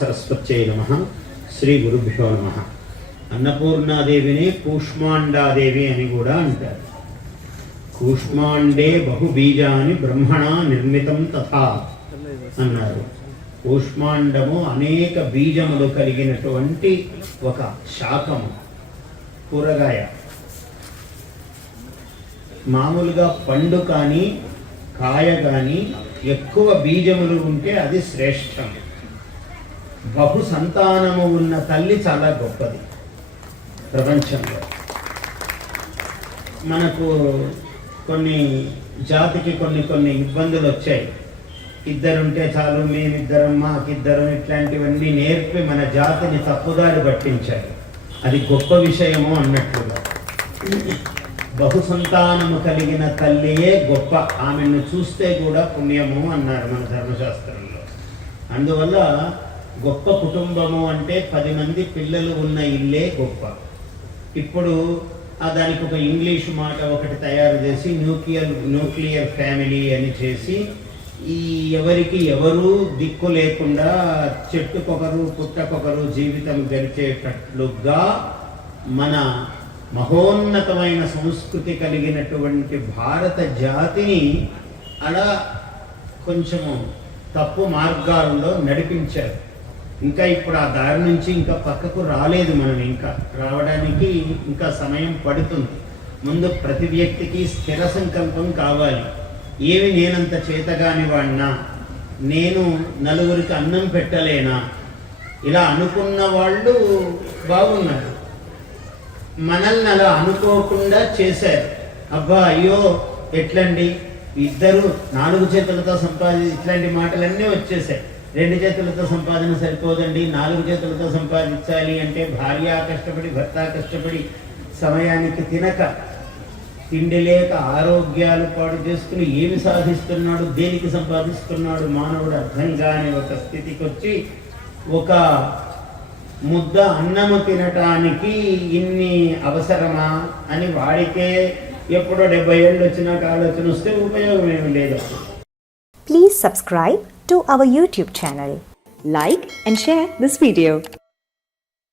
సరస్వత్యై నమః. శ్రీ గురుభ్యో నమః. అన్నపూర్ణాదేవిని కూష్మాండాదేవి అని కూడా అంటారు. కూష్మాండే బహుబీజాని బ్రహ్మణ నిర్మితం తథా అన్నారు. కూష్మాండము అనేక బీజములు కలిగినటువంటి ఒక శాకము, కూరగాయ. మామూలుగా పండు కానీ కాయ కానీ ఎక్కువ బీజములు ఉంటే అది శ్రేష్టం. బహు సంతానము ఉన్న తల్లి చాలా గొప్పది ప్రపంచంలో. మనకు కొన్ని జాతికి కొన్ని ఇబ్బందులు వచ్చాయి. ఇద్దరుంటే చాలు, మేమిద్దరం, మాకిద్దరం, ఇట్లాంటివన్నీ నేర్పి మన జాతిని తప్పుదారి పట్టించారు. అది గొప్ప విషయము అన్నట్లుగా. బహు సంతానము కలిగిన తల్లియే గొప్ప. ఆమెను చూస్తే కూడా పుణ్యము అన్నారు మన ధర్మశాస్త్రంలో. అందువల్ల గొప్ప కుటుంబము అంటే 10 మంది పిల్లలు ఉన్న ఇల్లే గొప్ప. ఇప్పుడు దానికి ఒక ఇంగ్లీష్ మాట ఒకటి తయారు చేసి న్యూక్లియర్ ఫ్యామిలీ అని చేసి, ఈ ఎవరికి ఎవరు దిక్కు లేకుండా చెట్టుకొకరు పుట్టకొకరు జీవితం గడిచేటట్లుగా మన మహోన్నతమైన సంస్కృతి కలిగినటువంటి భారత జాతిని అలా కొంచెము తప్పు మార్గాల్లో నడిపించారు. ఇంకా ఇప్పుడు ఆ దారి నుంచి ఇంకా పక్కకు రాలేదు. మనం ఇంకా రావడానికి ఇంకా సమయం పడుతుంది. ముందు ప్రతి వ్యక్తికి స్థిర సంకల్పం కావాలి. ఏమి నేనంత చేతగాని వాడినా, నేను నలుగురికి అన్నం పెట్టలేనా, ఇలా అనుకున్న వాళ్ళు బాగున్నారు. మనల్ని అలా అనుకోకుండా చేశారు. అబ్బా అయ్యో ఎట్లండి, ఇద్దరు 4 చేతులతో ఇట్లాంటి మాటలన్నీ వచ్చేసాయి. 2 చేతులతో సంపాదన సరిపోదండి, 4 చేతులతో సంపాదించాలి అంటే భార్య కష్టపడి, భర్త కష్టపడి, సమయానికి తినక, తిండి లేక, ఆరోగ్యాలు పాడు చేసుకుని ఏమి సాధిస్తున్నాడు, దేనికి సంపాదిస్తున్నాడు మానవుడు అర్థం కాని ఒక స్థితికి వచ్చి, ఒక ముద్ద అన్నము తినటానికి ఇన్ని అవసరమా అని వాడికే ఎప్పుడో 70 ఏళ్ళు వచ్చినాక ఆలోచన వస్తే ఉపయోగం ఏమి లేదు. Please subscribe to our YouTube channel. Like and share this video.